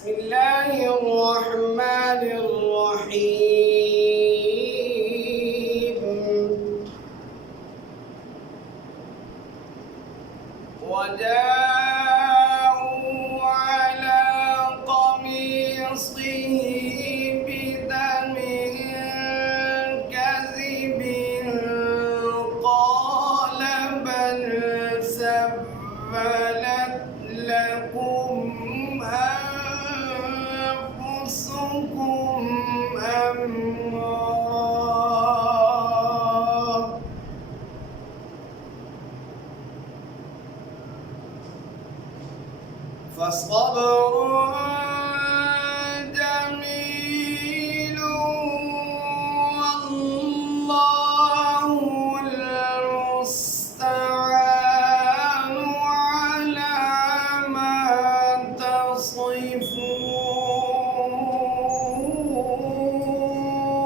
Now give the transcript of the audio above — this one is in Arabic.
بسم الله الرحمن الرحيم وجاءوا على قميصه بدم كذب قال بل سولت لكم أنفسكم أمرا فصبر